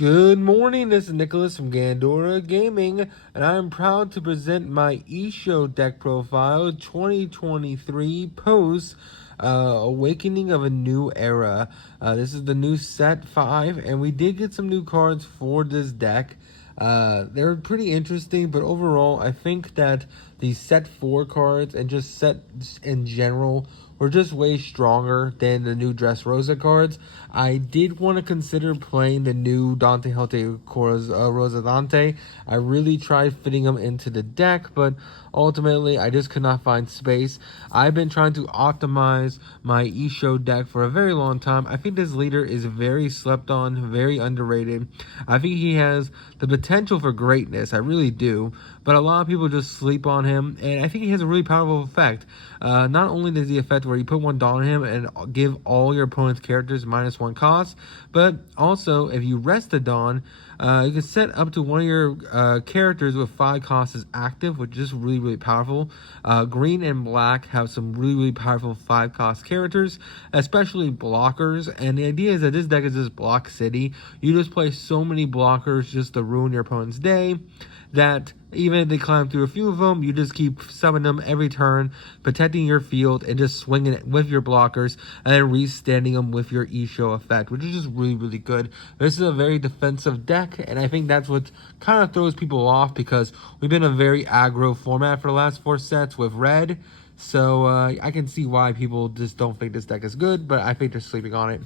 Good morning, this is Nicholas from Gandora Gaming, and I am proud to present my Issho deck profile 2023 post Awakening of a New Era. This is the new set 5, and we did get some new cards for this deck. They're pretty interesting, but overall, I think that the set 4 cards and just sets in general were just way stronger than the new Dressrosa cards. I did want to consider playing the new Dante Hote Rosinante. I really tried fitting them into the deck, but ultimately I just could not find space. I've been trying to optimize my Issho deck for a very long time. I think this leader is very slept on, very underrated. I think he has the potential for greatness, I really do, but a lot of people just sleep on him, and I think he has a really powerful effect. Not only does he affect where you put $1 on him and give all your opponent's characters -1 cost, but also if you rest the Dawn, you can set up to one of your characters with 5 costs as active, which is really powerful. Green and black have some really powerful 5 cost characters, especially blockers, and the idea is that this deck is just block city. You just play so many blockers just to ruin your opponent's day that even if they climb through a few of them, you just keep summoning them every turn, protecting your field, and just swinging it with your blockers, and then restanding them with your Issho effect, which is just really good. This is a very defensive deck, and I think that's what kind of throws people off, because we've been in a very aggro format for the last 4 sets with red. So I can see why people just don't think this deck is good, but I think they're sleeping on it.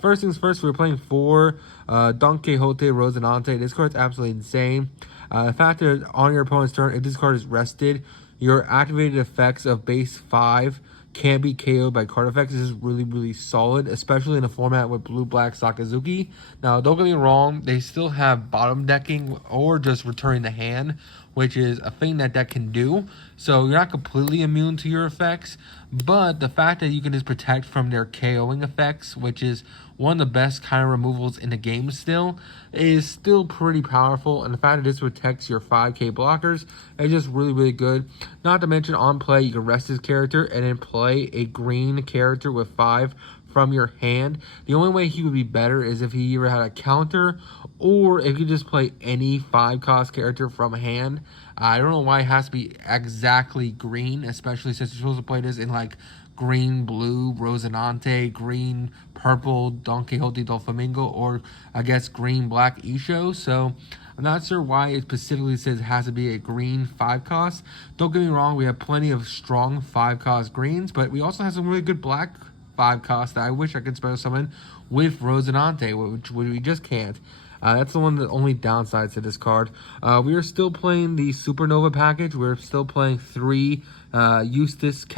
First things first, we're playing 4 Don Quixote Rosinante. This card's absolutely insane. The fact that on your opponent's turn, if this card is rested, your activated effects of base 5 can be KO'd by card effects. This is really solid, especially in a format with blue-black Sakazuki. Now, don't get me wrong, they still have bottom decking or just returning the hand, which is a thing that deck can do. So you're not completely immune to your effects, but the fact that you can just protect from their KOing effects, which is one of the best kind of removals in the game still, is still pretty powerful. And the fact that this protects your 5k blockers is just really good. Not to mention, on play, you can rest his character and then play a green character with 5 from your hand. The only way he would be better is if he either had a counter or if you just play any 5 cost character from hand. I don't know why it has to be exactly green, especially since you're supposed to play this in like green, blue, Rosinante, green, purple, Don Quixote del Flamingo, or I guess green, black Issho. So I'm not sure why it specifically says it has to be a green 5 cost. Don't get me wrong, we have plenty of strong 5 cost greens, but we also have some really good black 5 costs that I wish I could special summon with Rosinante, which we just can't. That's the only downside to this card. We are still playing the Supernova package. We're still playing 3 Eustass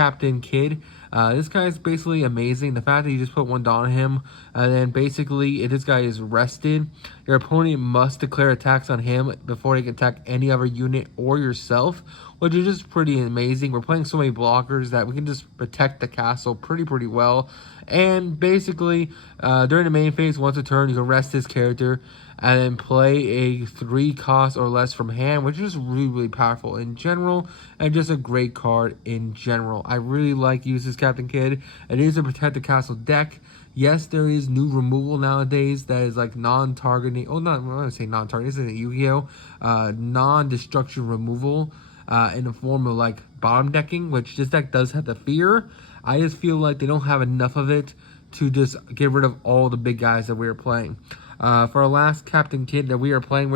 Kid. This guy is basically amazing. The fact that you just put $1 on him, and then basically if this guy is rested, your opponent must declare attacks on him before they can attack any other unit or yourself, which is just pretty amazing. We're playing so many blockers that we can just protect the castle pretty well. And basically, during the main phase, once a turn, you can rest his character and then play a 3 cost or less from hand, which is really powerful in general, and just a great card in general. I really like Eustass Kid. It is a protect the castle deck. Yes, there is new removal nowadays that is like non-targeting. Oh, not, I'm not going to say non-targeting. This isn't Yu-Gi-Oh! Non-destruction removal in the form of like bottom decking, which this deck does have the fear. I just feel like they don't have enough of it to just get rid of all the big guys that we are playing. For our last Captain Kid that we are playing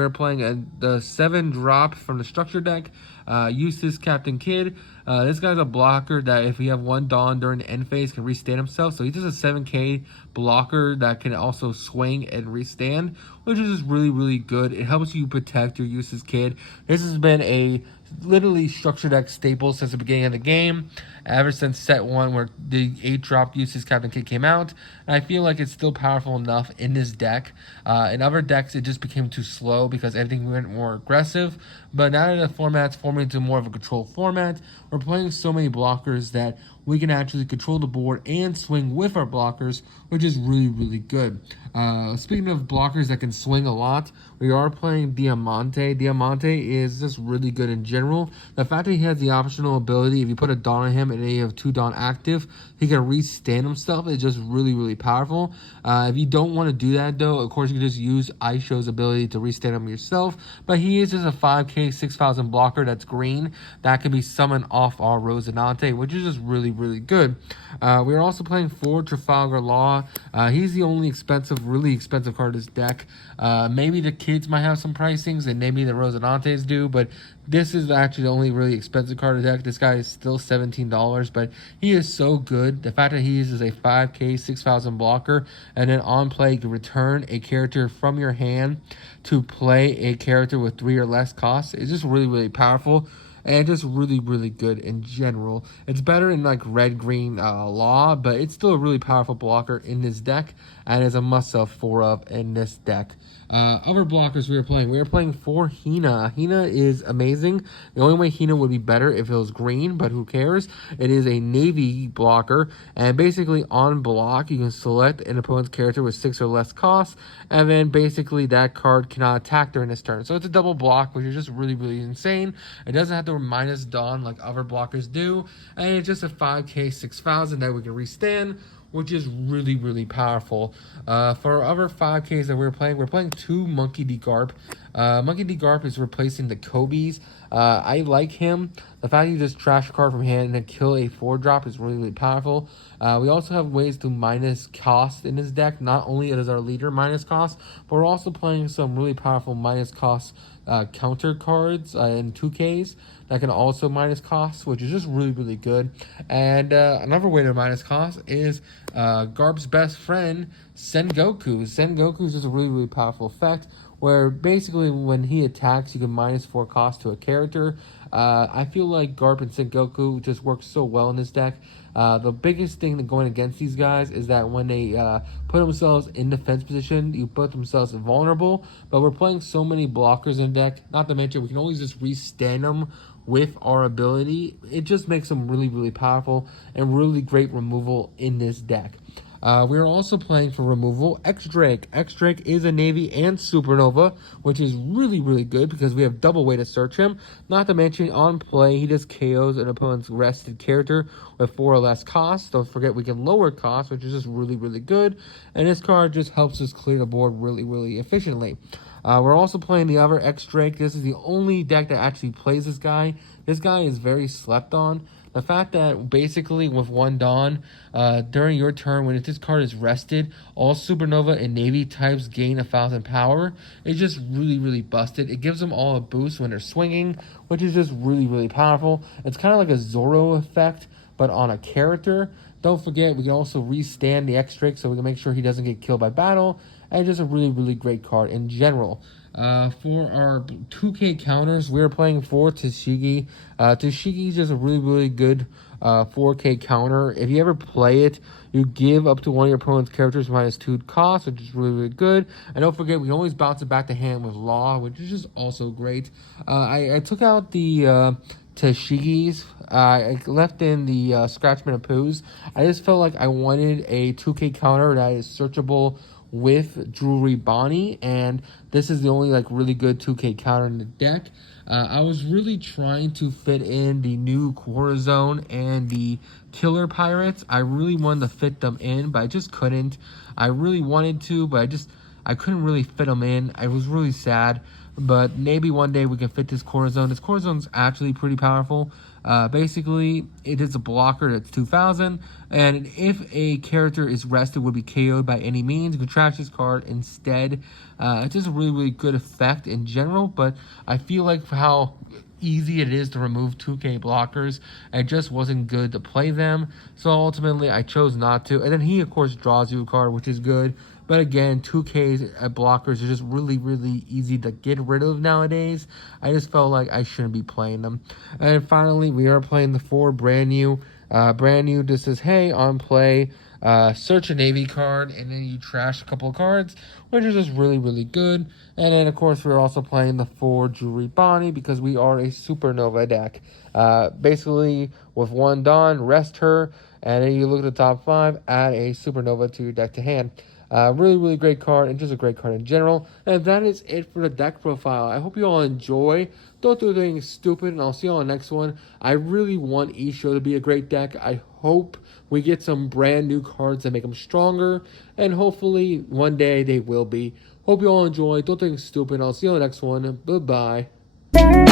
the 7 drop from the structure deck, Eustass Kid. This guy's a blocker that if you have 1 Dawn during the end phase can restand himself. So he's just a 7k blocker that can also swing and restand, which is just really good. It helps you protect your Eustass Kid. This has been a literally structure deck staple since the beginning of the game, ever since set 1 where the 8 drop Eustass Kid came out. And I feel like it's still powerful enough in this deck. In other decks, it just became too slow because everything went more aggressive. But now that the format's forming into more of a control format, we're playing so many blockers that we can actually control the board and swing with our blockers, which is really, really good. Speaking of blockers that can swing a lot, we are playing Diamante. Diamante is just really good in general. The fact that he has the optional ability, if you put a Dawn on him and you have 2 Dawn active, he can restand himself. It's just really, really powerful. If you don't want to do that, though, of course, you can just use Issho's ability to restand him yourself. But he is just a 5k, 6,000 blocker that's green that can be summoned off our Rosinante, which is just really, really good. We are also playing 4 Trafalgar Law. He's the only really expensive card in this deck. Maybe the kids might have some pricings, and maybe the Rosinantes do, but this is actually the only really expensive card in the deck. This guy is still $17, but he is so good. The fact that he uses a 5k, 6,000 blocker, and then on play, you can return a character from your hand to play a character with 3 or less costs is just really, really powerful. And just really, really good in general. It's better in like red-green Law, but it's still a really powerful blocker in this deck, and is a must-have 4 of in this deck. Other blockers we are playing 4 Hina. Hina is amazing. The only way Hina would be better if it was green, but who cares? It is a navy blocker, and basically on block, you can select an opponent's character with 6 or less costs, and then basically that card cannot attack during this turn. So it's a double block, which is just really, really insane. It doesn't have to minus Dawn like other blockers do, and it's just a 5k, 6,000 that we can restand, which is really, really powerful. For our other 5Ks that we're playing 2 Monkey D. Garp. Monkey D. Garp is replacing the Kobe's. I like him. The fact you just trash a card from hand and then kill a 4-drop is really, really powerful. We also have ways to minus cost in this deck. Not only is our leader minus cost, but we're also playing some really powerful minus cost counter cards in 2Ks that can also minus costs, which is just really, really good. And another way to minus cost is Garp's best friend, Sengoku. Sengoku is just a really, really powerful effect where basically when he attacks, you can minus 4 cost to a character. I feel like Garp and Sengoku just work so well in this deck. The biggest thing that going against these guys is that when they put themselves in defense position, you put themselves vulnerable. But we're playing so many blockers in the deck, not to mention we can always just restand them with our ability. It just makes them really, really powerful and really great removal in this deck. We're also playing for removal X-Drake. X-Drake is a Navy and Supernova, which is really, really good because we have double way to search him. Not to mention, on play, he just KOs an opponent's rested character with 4 or less costs. Don't forget, we can lower costs, which is just really, really good. And this card just helps us clear the board really, really efficiently. We're also playing the other X-Drake. This is the only deck that actually plays this guy. This guy is very slept on. The fact that basically with 1 Dawn, during your turn, when this card is rested, all Supernova and Navy types gain 1,000 power. It's just really, really busted. It gives them all a boost when they're swinging, which is just really, really powerful. It's kind of like a Zoro effect, but on a character. Don't forget, we can also restand the X-Drake so we can make sure he doesn't get killed by battle. And just a really, really great card in general. For our 2K counters, we're playing 4 Tashigi. Tashigi is just a really, really good 4K counter. If you ever play it, you give up to one of your opponent's characters minus 2 cost, which is really, really good. And don't forget, we can always bounce it back to hand with Law, which is just also great. I took out the Tashigi's. I left in the Scratchman of Poos. I just felt like I wanted a 2K counter that is searchable with Jewelry Bonnie, and this is the only like really good 2K counter in the deck. I was really trying to fit in the new Corazon and the Killer Pirates. I really wanted to fit them in, but I just couldn't. I really wanted to, but I couldn't really fit them in. I was really sad, but maybe one day we can fit this Corazon. This Corazon's actually pretty powerful. Basically, it is a blocker that's 2,000, and if a character is rested, would be KO'd by any means, you can trash this card instead. It's just a really, really good effect in general, but I feel like for how easy it is to remove 2K blockers, it just wasn't good to play them, so ultimately I chose not to. And then he, of course, draws you a card, which is good. But again, 2Ks blockers are just really, really easy to get rid of nowadays. I just felt like I shouldn't be playing them. And finally, we are playing the 4 brand new. Brand new just says, hey, on play, search a Navy card, and then you trash a couple of cards, which is just really, really good. And then, of course, we're also playing the 4 Jewelry Bonnie because we are a Supernova deck. Basically, with 1 Dawn, rest her, and then you look at the top 5, add a Supernova to your deck to hand. Really, really great card, and just a great card in general. And that is it for the deck profile. I hope you all enjoy. Don't do anything stupid, and I'll see you on the next one. I really want Issho to be a great deck. I hope we get some brand new cards that make them stronger, and hopefully one day they will be. Hope you all enjoy. Don't do anything stupid. I'll see you on the next one. Bye-bye.